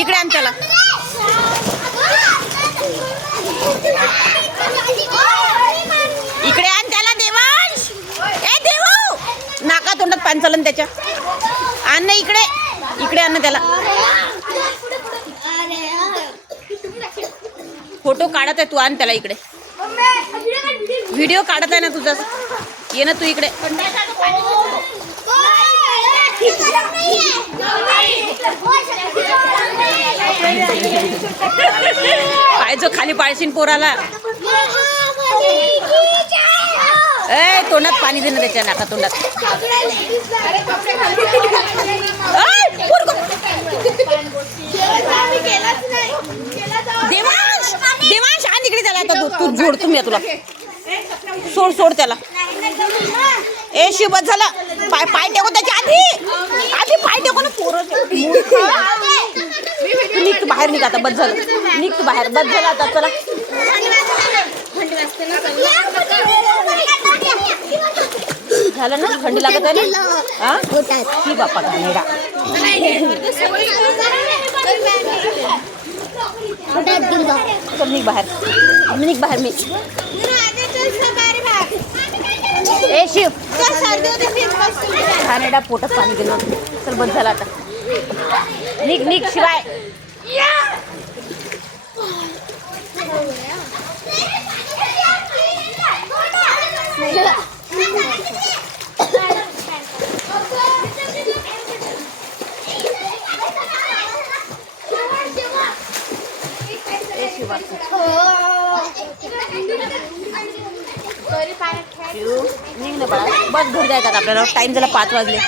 इकडे आण त्याला. इकडे आण त्याला देवांश. ए देवू, नाका तोंडात पाणी चालन त्याच्या. आण ना इकडे. इकडे आण ना त्याला. फोटो काढत आहे तू. आण त्याला इकडे. व्हिडिओ काढत आहे ना तुझा. ये ना तू इकडे. पाहिजे खाली पाळशीन पोराला. ए तोंडात पाणी दे ना त्याच्या. नाका तोंडात. देवांश देवांश आण इकडे त्याला. आता तू जोड. तुम्ही तुला सोड सोड त्याला. ए शिवत झाला. पाय पाय टेको त्याच्या आधी. आधी पाय टेको ना पोरं. निघ तू बाहेर. निघ आता. बस झालं. निघ तू बाहेर. बस झालं आता. चला झालं ना. थंडी लागत आहे ना. हा ही बापा घाणेरडा. चल निघ बाहेर. निघ बाहेर. मी ए शिव घाणेरडा. पोटात पाणी दिलं. चल बंद झालं आता. निघ निघ शिवाय. निघ ना बाळा. बस घरी जायचं आपल्याला. टाइम झाला 5 वाजले.